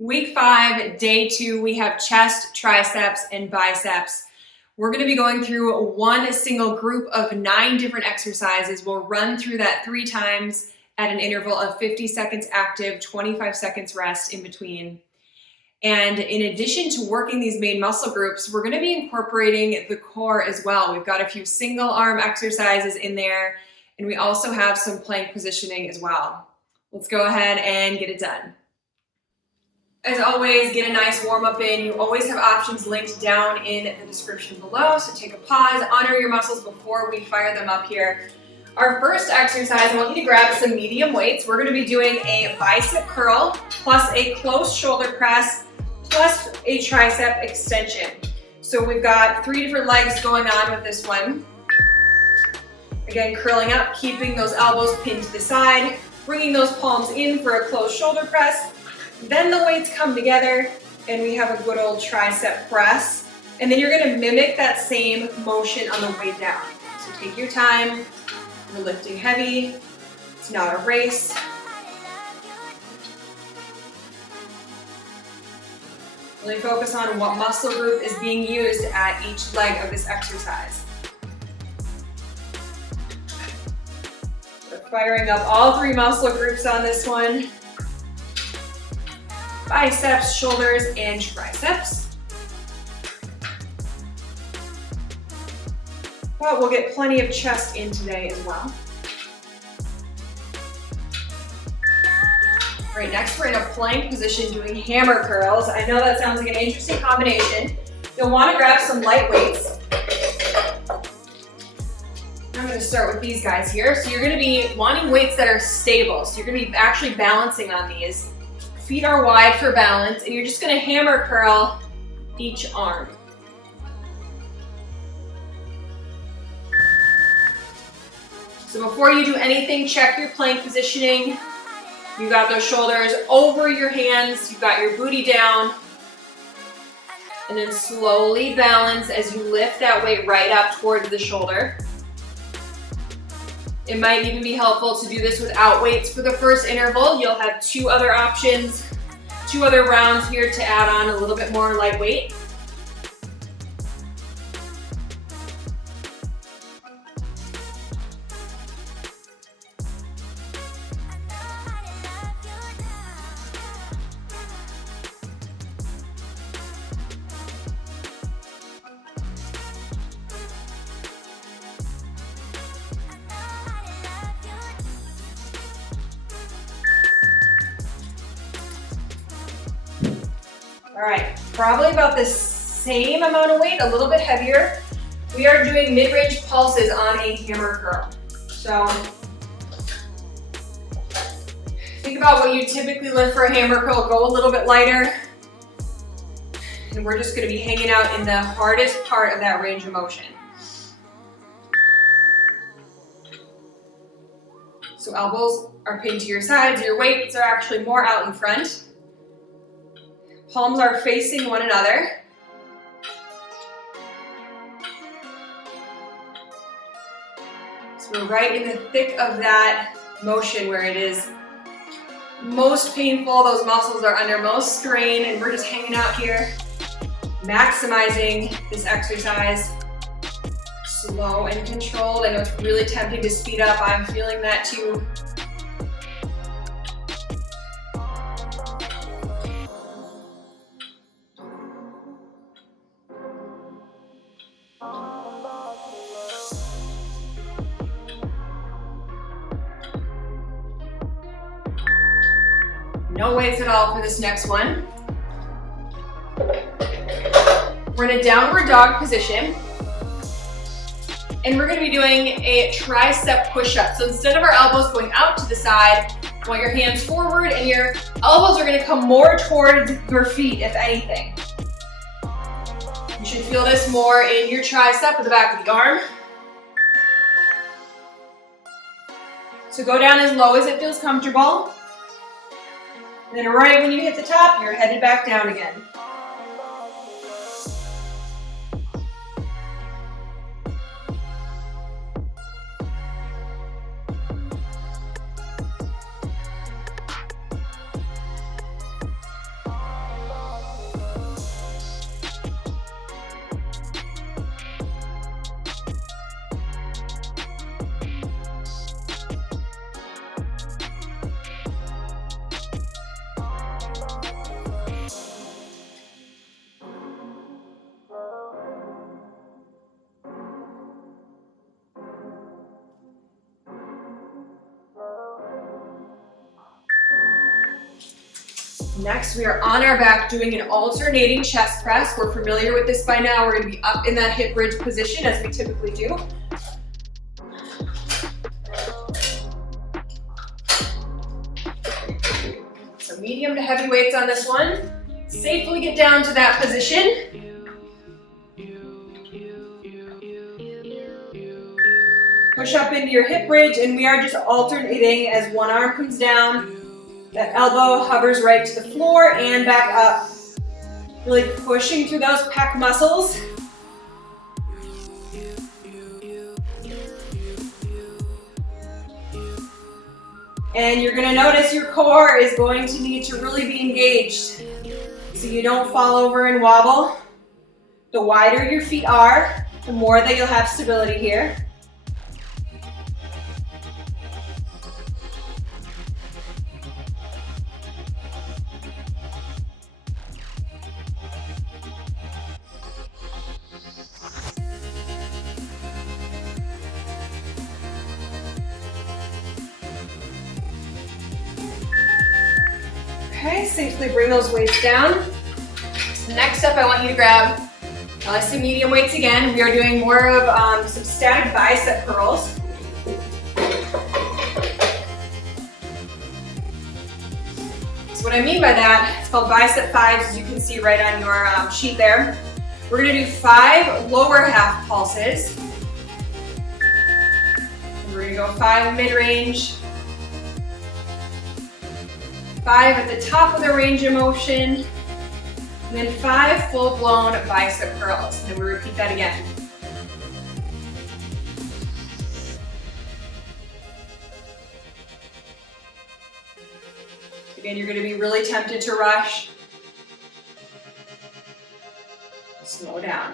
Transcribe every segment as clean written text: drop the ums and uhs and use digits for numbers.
Week 5, day 2, we have chest, triceps, and biceps. We're going to be going through one single group of 9 different exercises. We'll run through that 3 times at an interval of 50 seconds active, 25 seconds rest in between. And in addition to working these main muscle groups, we're going to be incorporating the core as well. We've got a few single arm exercises in there, and we also have some plank positioning as well. Let's go ahead and get it done. As always, get a nice warm-up in. You always have options linked down in the description below, so take a pause, honor your muscles before we fire them up here. Our first exercise, I want you to grab some medium weights. We're going to be doing a bicep curl plus a close shoulder press plus a tricep extension. So we've got 3 different legs going on with this one. Again, curling up, keeping those elbows pinned to the side, bringing those palms in for a close shoulder press. Then the weights come together and we have a good old tricep press. And then you're going to mimic that same motion on the way down. So take your time. You're lifting heavy. It's not a race. Really focus on what muscle group is being used at each leg of this exercise. We're firing up all 3 muscle groups on this one. Biceps, shoulders, and triceps. But we'll get plenty of chest in today as well. All right, next we're in a plank position doing hammer curls. I know that sounds like an interesting combination. You'll want to grab some light weights. I'm going to start with these guys here. So you're going to be wanting weights that are stable. So you're going to be actually balancing on these. Feet are wide for balance, and you're just going to hammer curl each arm. So before you do anything, check your plank positioning. You got those shoulders over your hands, you've got your booty down, and then slowly balance as you lift that weight right up towards the shoulder. It might even be helpful to do this without weights for the first interval. You'll have 2 other options, 2 other rounds here to add on a little bit more lightweight. All right, probably about the same amount of weight, a little bit heavier. We are doing mid-range pulses on a hammer curl. So think about what you typically lift for a hammer curl, go a little bit lighter. And we're just gonna be hanging out in the hardest part of that range of motion. So elbows are pinned to your sides, your weights are actually more out in front. Palms are facing one another. So we're right in the thick of that motion where it is most painful. Those muscles are under most strain, and we're just hanging out here, maximizing this exercise. Slow and controlled. I know it's really tempting to speed up. I'm feeling that too. No weights at all for this next one. We're in a downward dog position. And we're going to be doing a tricep push-up. So instead of our elbows going out to the side, you want your hands forward and your elbows are going to come more towards your feet, if anything. You should feel this more in your tricep at the back of the arm. So go down as low as it feels comfortable. And then right when you hit the top, you're headed back down again. Next, we are on our back doing an alternating chest press. We're familiar with this by now. We're going to be up in that hip bridge position as we typically do. So medium to heavy weights on this one. Safely get down to that position. Push up into your hip bridge, and we are just alternating as one arm comes down. That elbow hovers right to the floor and back up. Really pushing through those pec muscles. And you're going to notice your core is going to need to really be engaged so you don't fall over and wobble. The wider your feet are, the more that you'll have stability here. Okay, safely bring those weights down. Next up, I want you to grab some medium weights again. We are doing more of some static bicep curls. So what I mean by that, it's called Bicep Fives, as you can see right on your sheet there. We're going to do 5 lower half pulses. And we're going to go 5 mid-range, 5 at the top of the range of motion, and then 5 full-blown bicep curls. And then we repeat that again. Again, you're going to be really tempted to rush. Slow down.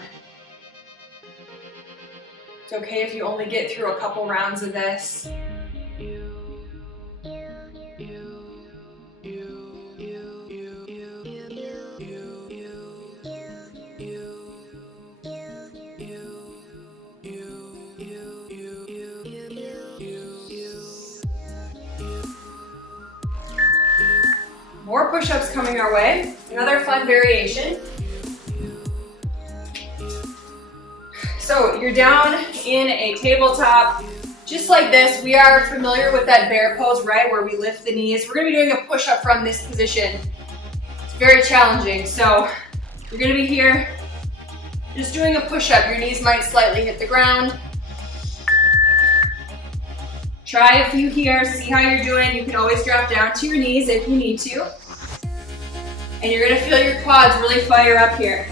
It's okay if you only get through a couple rounds of this. More push-ups coming our way. Another fun variation. So you're down in a tabletop, just like this. We are familiar with that bear pose, right, where we lift the knees. We're going to be doing a push-up from this position. It's very challenging. So you're going to be here, just doing a push-up. Your knees might slightly hit the ground. Try a few here, see how you're doing. You can always drop down to your knees if you need to. And you're going to feel your quads really fire up here.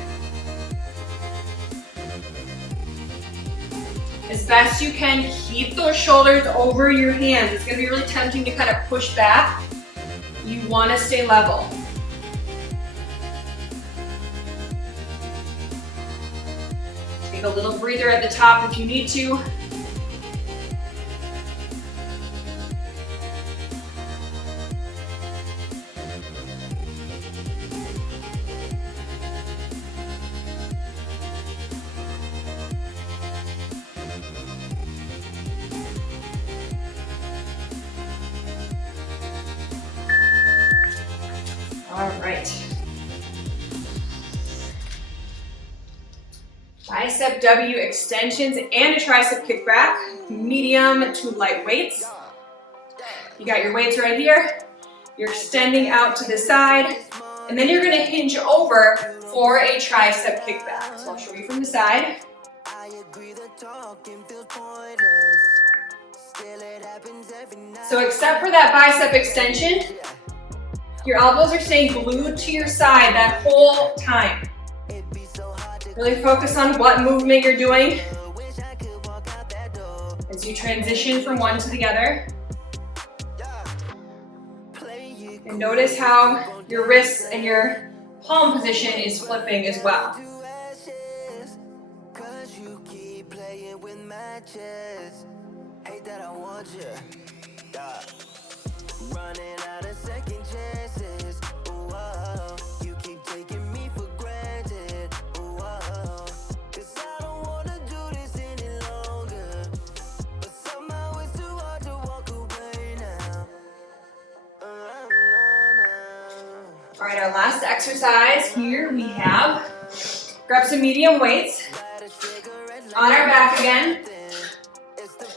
As best you can, keep those shoulders over your hands. It's going to be really tempting to kind of push back. You want to stay level. Take a little breather at the top if you need to. All right. Bicep W extensions and a tricep kickback, medium to light weights. You got your weights right here. You're extending out to the side, and then you're going to hinge over for a tricep kickback. So I'll show you from the side. So except for that bicep extension, your elbows are staying glued to your side that whole time. Really focus on what movement you're doing as you transition from one to the other. And notice how your wrists and your palm position is flipping as well. Running out of second chances. Whoa, you keep taking me for granted. Whoa, 'cause I don't wanna do this any longer. But somehow it's too hard to walk away now. All right, our last exercise here we have, grab some medium weights, on our back again.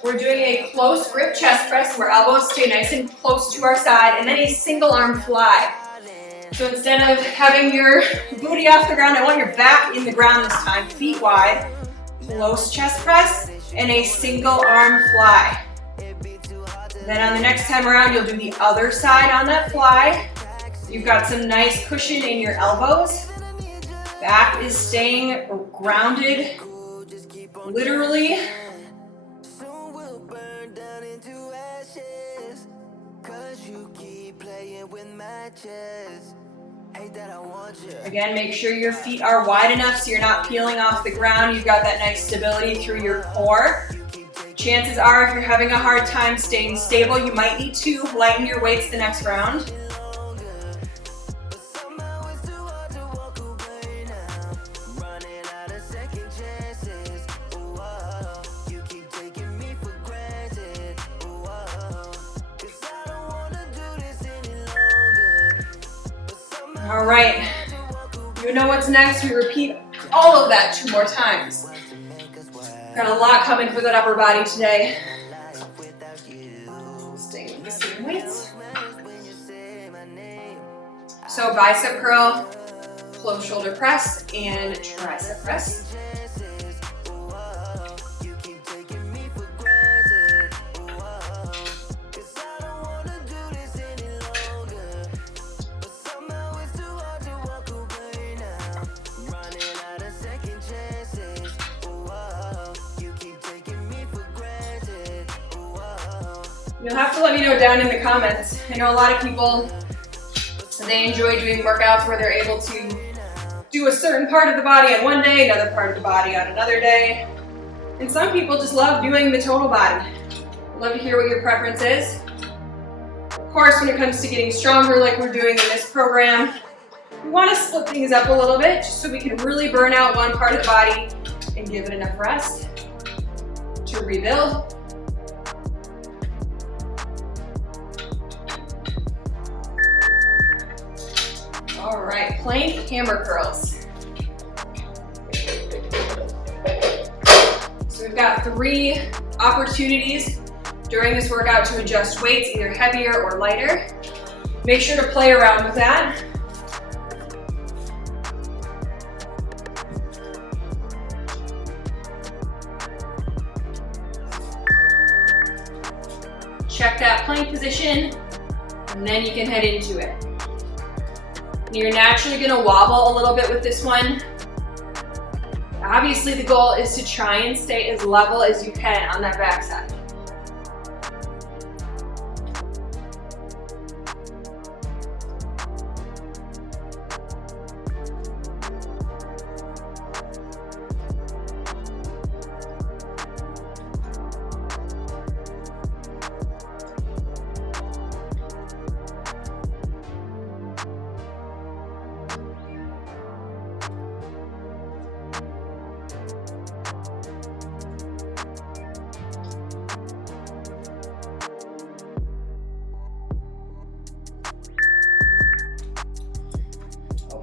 We're doing a close grip chest press where elbows stay nice and close to our side, and then a single arm fly. So instead of having your booty off the ground, I want your back in the ground this time, feet wide, close chest press, and a single arm fly. Then on the next time around, you'll do the other side on that fly. You've got some nice cushion in your elbows. Back is staying grounded, literally. Again, make sure your feet are wide enough so you're not peeling off the ground. You've got that nice stability through your core. Chances are, if you're having a hard time staying stable, you might need to lighten your weights the next round. All right, you know what's next. We repeat all of that 2 more times. Got a lot coming for that upper body today. Staying with the same weights. So bicep curl, close shoulder press, and tricep press. You'll have to let me know down in the comments. I know a lot of people, they enjoy doing workouts where they're able to do a certain part of the body on one day, another part of the body on another day. And some people just love doing the total body. I'd love to hear what your preference is. Of course, when it comes to getting stronger like we're doing in this program, we want to split things up a little bit just so we can really burn out one part of the body and give it enough rest to rebuild. All right, plank hammer curls. So we've got 3 opportunities during this workout to adjust weights, either heavier or lighter. Make sure to play around with that. Check that plank position, and then you can head into it. You're naturally going to wobble a little bit with this one. Obviously, the goal is to try and stay as level as you can on that backside.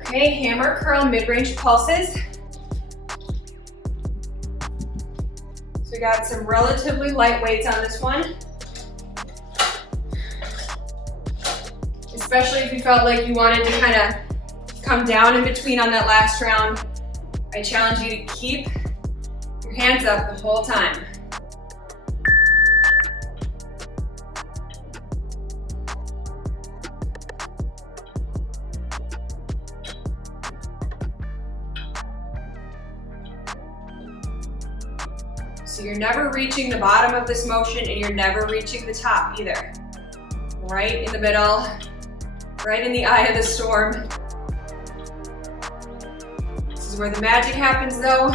Okay, hammer curl mid-range pulses. So we got some relatively light weights on this one. Especially if you felt like you wanted to kind of come down in between on that last round. I challenge you to keep your hands up the whole time. So you're never reaching the bottom of this motion and you're never reaching the top either. Right in the middle, right in the eye of the storm. This is where the magic happens though.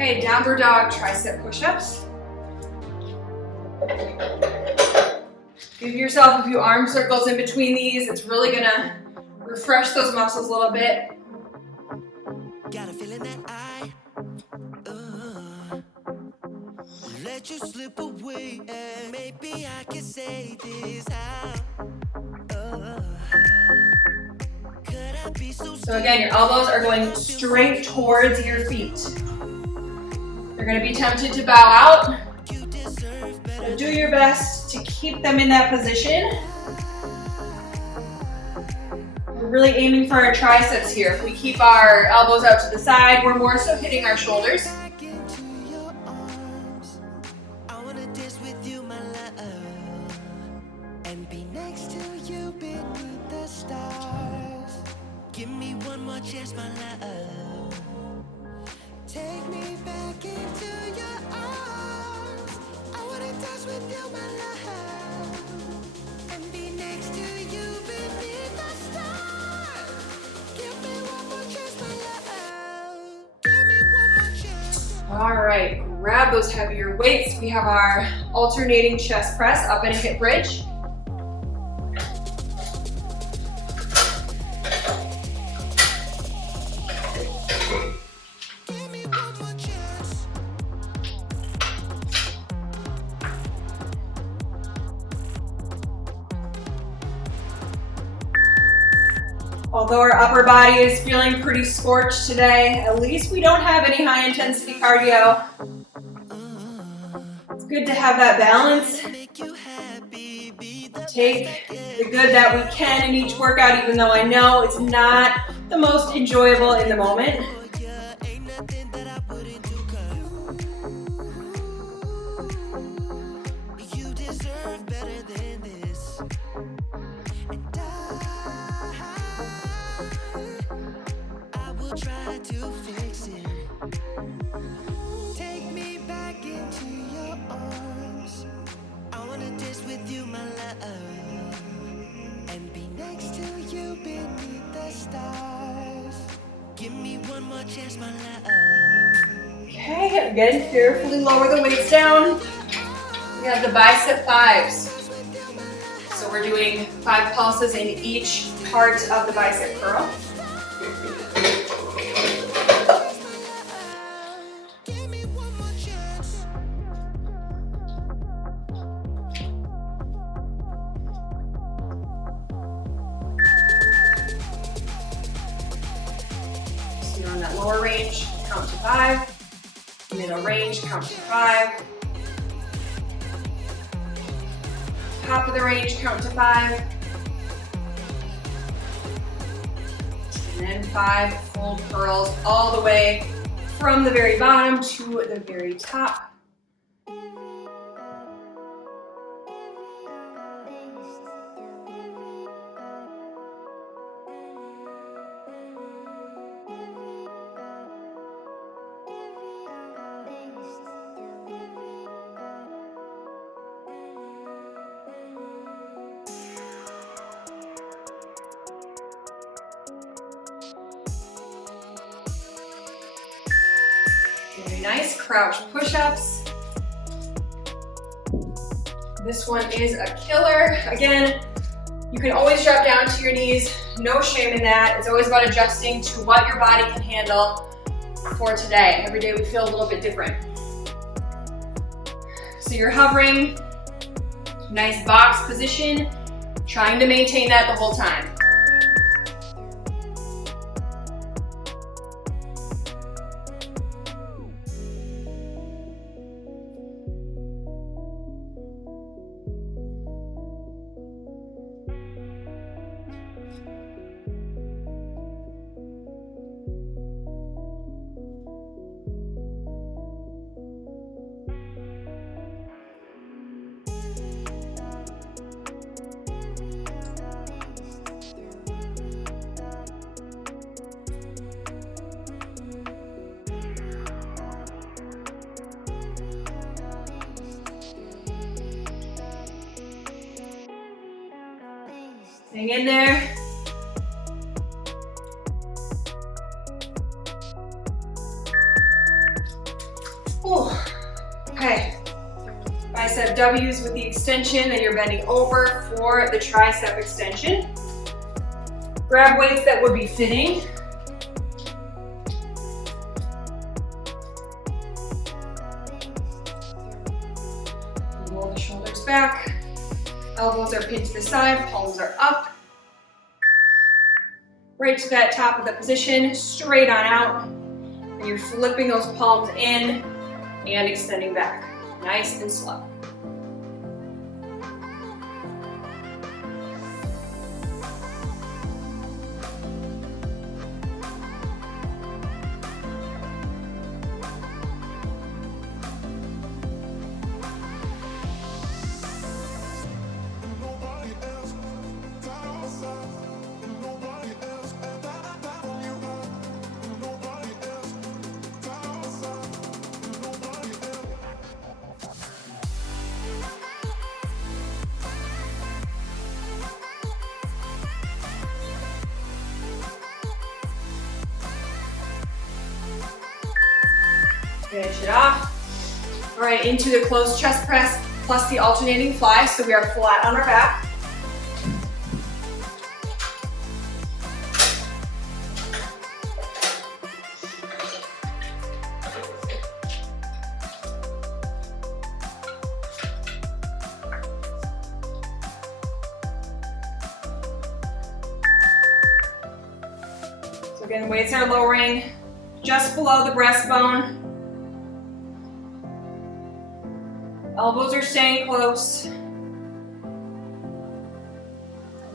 Okay, downward dog tricep push-ups. Give yourself a few arm circles in between these. It's really gonna refresh those muscles a little bit. Got a feeling that I let you slip away, and maybe I can say this out. Could I be so again, your elbows are going straight towards your feet. You're gonna be tempted to bow out. So do your best to keep them in that position. We're really aiming for our triceps here. If we keep our elbows out to the side, we're more so hitting our shoulders. Give me one more chance, my love. Take me back into your arms. I wanna dance with you, my love, and be next to you beneath the stars. Give me one more chance, my love. Give me one more chance. All right, grab those heavier weights. We have our alternating chest press up in a hip bridge. Although our upper body is feeling pretty scorched today, at least we don't have any high intensity cardio. It's good to have that balance. Take the good that we can in each workout, even though I know it's not the most enjoyable in the moment. Okay, again, carefully lower the weights down. We have the Bicep Fives. So we're doing 5 pulses in each part of the bicep curl. So you're on that lower range, count to 5. Middle range, count to 5. Top of the range, count to 5. And then 5 full curls all the way from the very bottom to the very top. Very nice, crouch push-ups. This one is a killer. Again, you can always drop down to your knees, no shame in that. It's always about adjusting to what your body can handle for today. Every day we feel a little bit different. So you're hovering, nice box position, trying to maintain that the whole time. Hang in there. W's with the extension, then you're bending over for the tricep extension. Grab weights that would be fitting. Roll the shoulders back. Elbows are pinned to the side, palms are up. Right to that top of the position, straight on out. And you're flipping those palms in and extending back. Nice and slow. Finish it off. All right, into the closed chest press plus the alternating fly. So we are flat on our back. So again, weights are lowering just below the breastbone. Elbows are staying close. And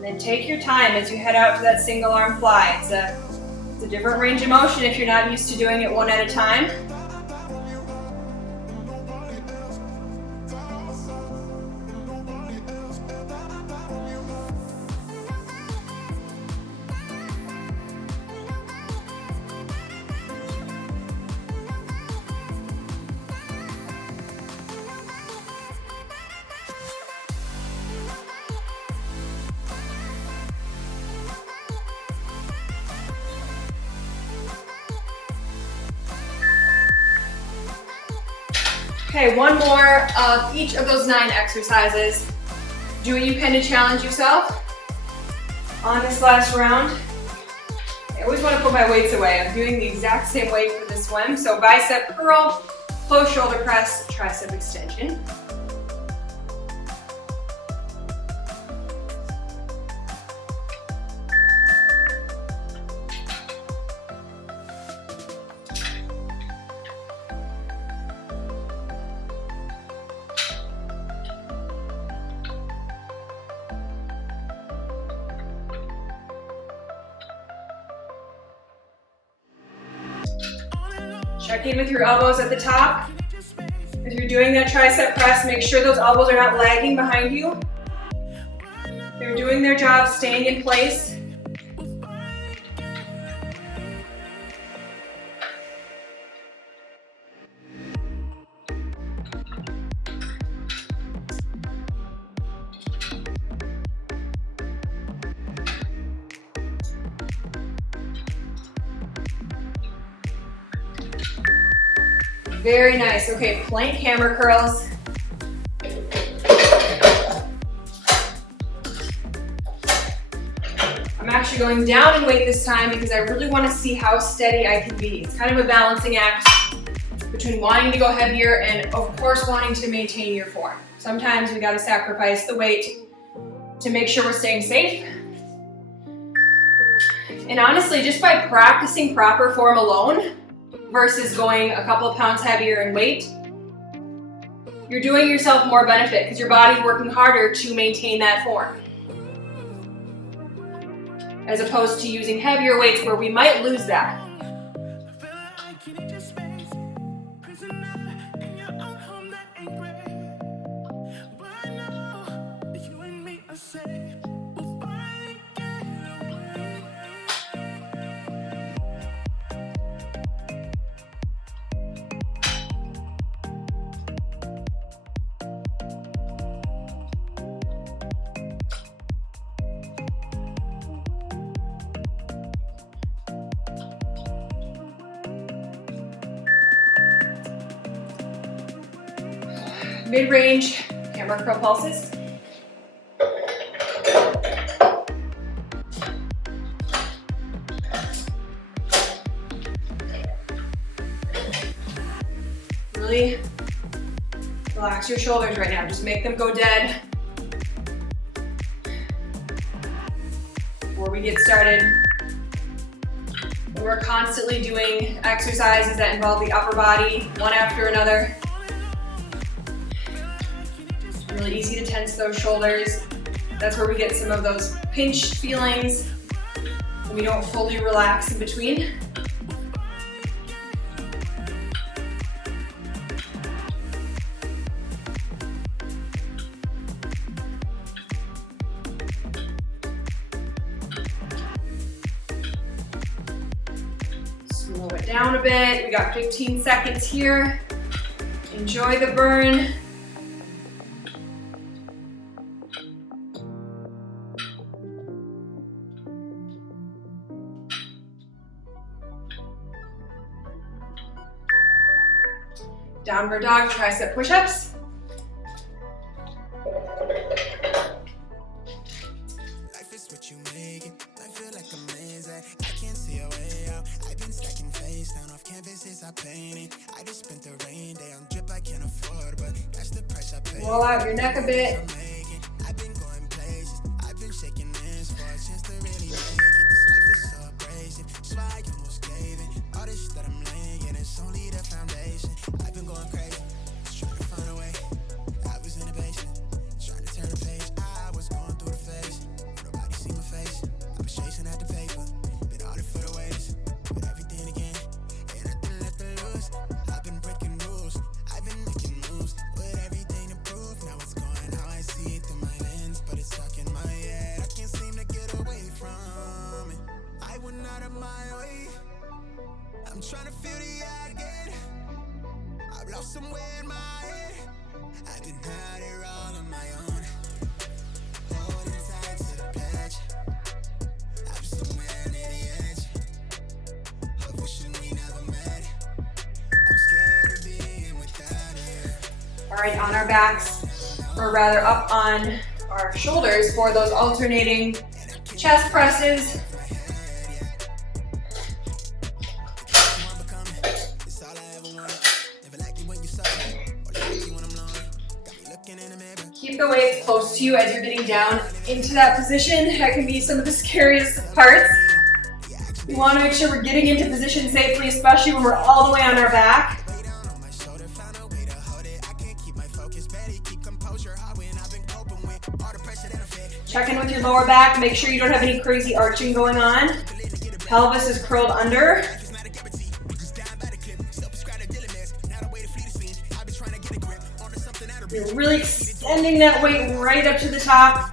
then take your time as you head out to that single arm fly. It's a different range of motion if you're not used to doing it one at a time. Okay, one more of each of those 9 exercises. Do what you can to challenge yourself on this last round. I always want to put my weights away. I'm doing the exact same weight for the swim. So bicep curl, close shoulder press, tricep extension. Check in with your elbows at the top. As you're doing that tricep press, make sure those elbows are not lagging behind you. They're doing their job, staying in place. Very nice. Okay, plank hammer curls. I'm actually going down in weight this time because I really want to see how steady I can be. It's kind of a balancing act between wanting to go heavier and, of course, wanting to maintain your form. Sometimes we got to sacrifice the weight to make sure we're staying safe. And honestly, just by practicing proper form alone, versus going a couple of pounds heavier in weight, you're doing yourself more benefit because your body's working harder to maintain that form. As opposed to using heavier weights where we might lose that. Mid-range, okay, Hammer curl pulses. Really relax your shoulders right now. Just make them go dead. Before we get started, we're constantly doing exercises that involve the upper body, one after another. It's really easy to tense those shoulders. That's where we get some of those pinched feelings when we don't fully relax in between. Slow it down a bit. We got 15 seconds here. Enjoy the burn. Downward dog tricep push-ups. Life is what you make it. I feel like amazing. I can't see a way out. I've been stacking face down off canvases I painted. I just spent the rain day on drip I can't afford, but that's the price I pay. Roll out your neck a bit. I've been going places. I've been shaking hands for a chance to really make it. This life is so abrasive, so I almost gave it. All this that I'm laying, it's only the foundation. I've been going crazy, just trying to find a way. I was in the basement, trying to turn the page. I was going through the phase. Nobody see my face. I was chasing at the paper, been all it for the ways. But everything again, ain't nothing left to lose. I've been breaking rules, I've been making moves. With everything to prove, now it's going how I see it through my lens. But it's stuck in my head, I can't seem to get away from it. I went out of my way, I'm trying to feel the eye again. I've lost somewhere in my head, I denied it all on my own. Holding tight to the pledge, I'm somewhere near the edge of wishing we never met. I'm scared of being without it. All right, on our backs, or rather up on our shoulders for those alternating chest presses. It's all I ever wanted. Never liked it when you saw it, or like you when I'm lonely. Got me looking in the mirror. Keep the weight close to you as you're getting down into that position. That can be some of the scariest parts. We want to make sure we're getting into position safely, especially when we're all the way on our back. Check in with your lower back. Make sure you don't have any crazy arching going on. Pelvis is curled under. You're really extending that weight right up to the top.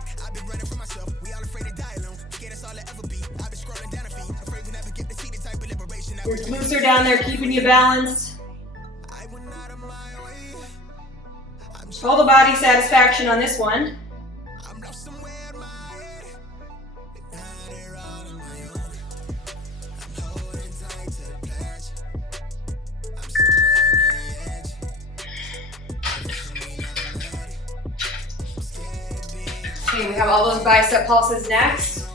Your glutes are down there keeping you balanced. Total body satisfaction on this one. Okay, we have all those bicep pulses next.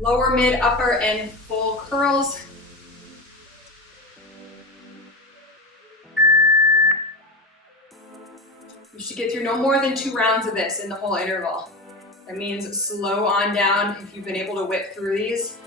Lower, mid, upper, and full curls. You should get through no more than 2 rounds of this in the whole interval. That means slow on down if you've been able to whip through these.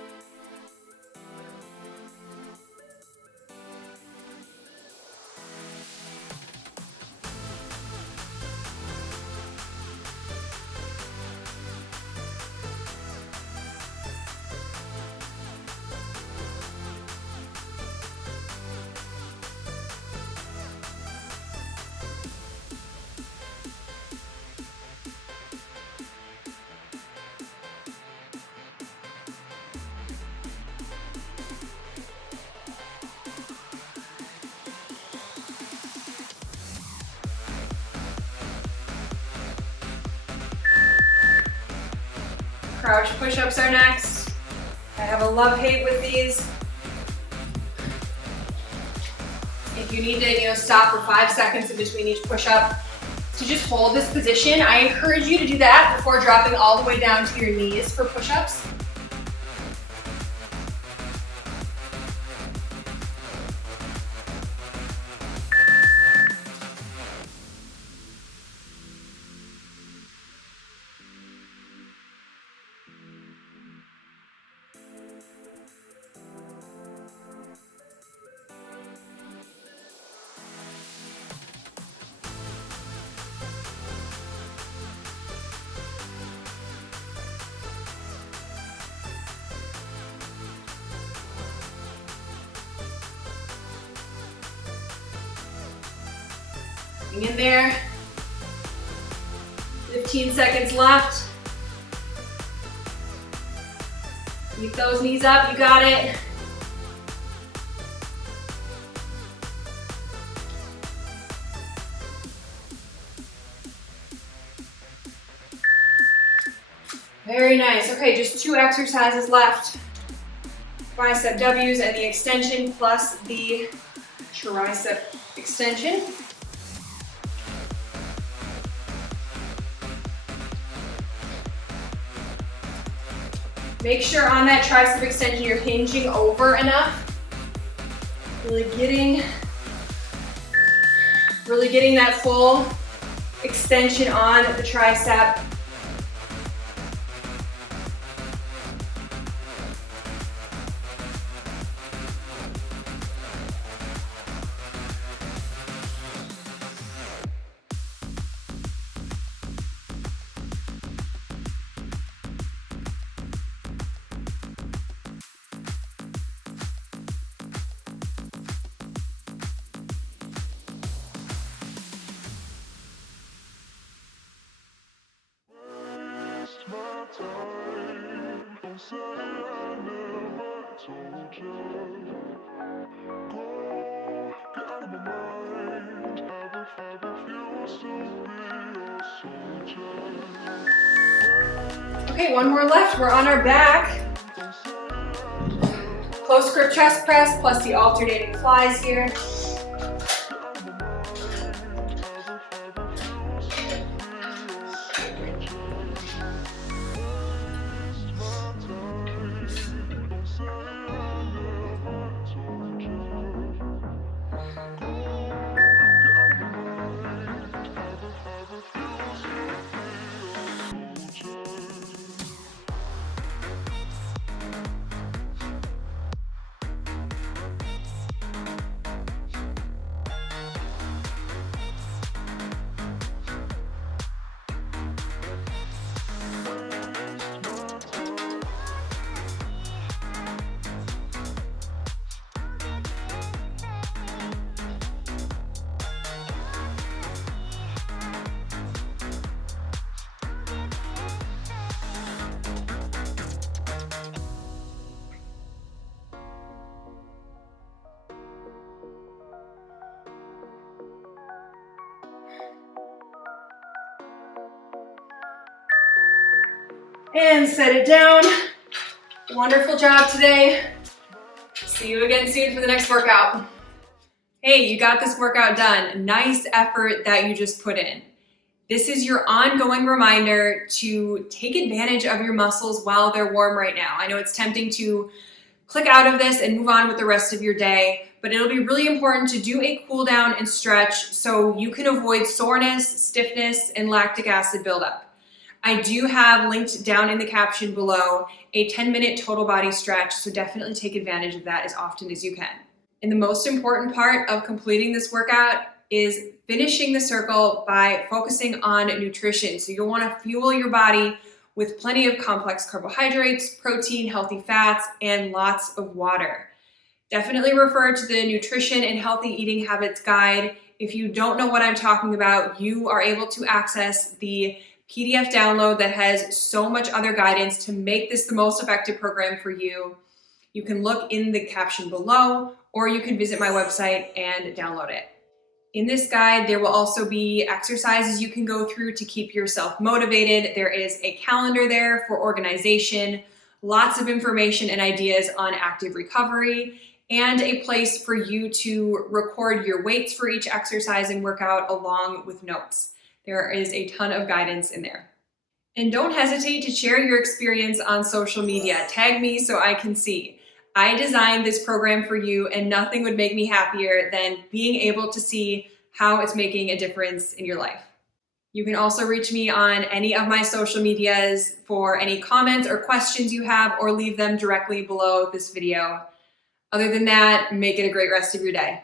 Crouch push-ups are next. I have a love-hate with these. If you need to, stop for 5 seconds in between each push-up to just hold this position, I encourage you to do that before dropping all the way down to your knees for push-ups. Hang in there. 15 seconds left. Keep those knees up, you got it. Very nice. Okay, just 2 exercises left. Bicep W's and the extension plus the tricep extension. Make sure on that tricep extension you're hinging over enough. Really getting that full extension on the tricep. Okay, 1 more left. We're on our back. Close grip chest press plus the alternating flies here. And set it down. Wonderful job today. See you again soon for the next workout. Hey, you got this workout done. Nice effort that you just put in. This is your ongoing reminder to take advantage of your muscles while they're warm right now. I know it's tempting to click out of this and move on with the rest of your day, but it'll be really important to do a cool down and stretch so you can avoid soreness, stiffness, and lactic acid buildup. I do have linked down in the caption below a 10-minute total body stretch, so definitely take advantage of that as often as you can. And the most important part of completing this workout is finishing the circle by focusing on nutrition. So you'll want to fuel your body with plenty of complex carbohydrates, protein, healthy fats, and lots of water. Definitely refer to the Nutrition and Healthy Eating Habits Guide. If you don't know what I'm talking about, you are able to access the PDF download that has so much other guidance to make this the most effective program for you. You can look in the caption below, or you can visit my website and download it. In this guide, there will also be exercises you can go through to keep yourself motivated. There is a calendar there for organization, lots of information and ideas on active recovery, and a place for you to record your weights for each exercise and workout along with notes. There is a ton of guidance in there. And don't hesitate to share your experience on social media. Tag me so I can see. I designed this program for you, and nothing would make me happier than being able to see how it's making a difference in your life. You can also reach me on any of my social medias for any comments or questions you have, or leave them directly below this video. Other than that, make it a great rest of your day.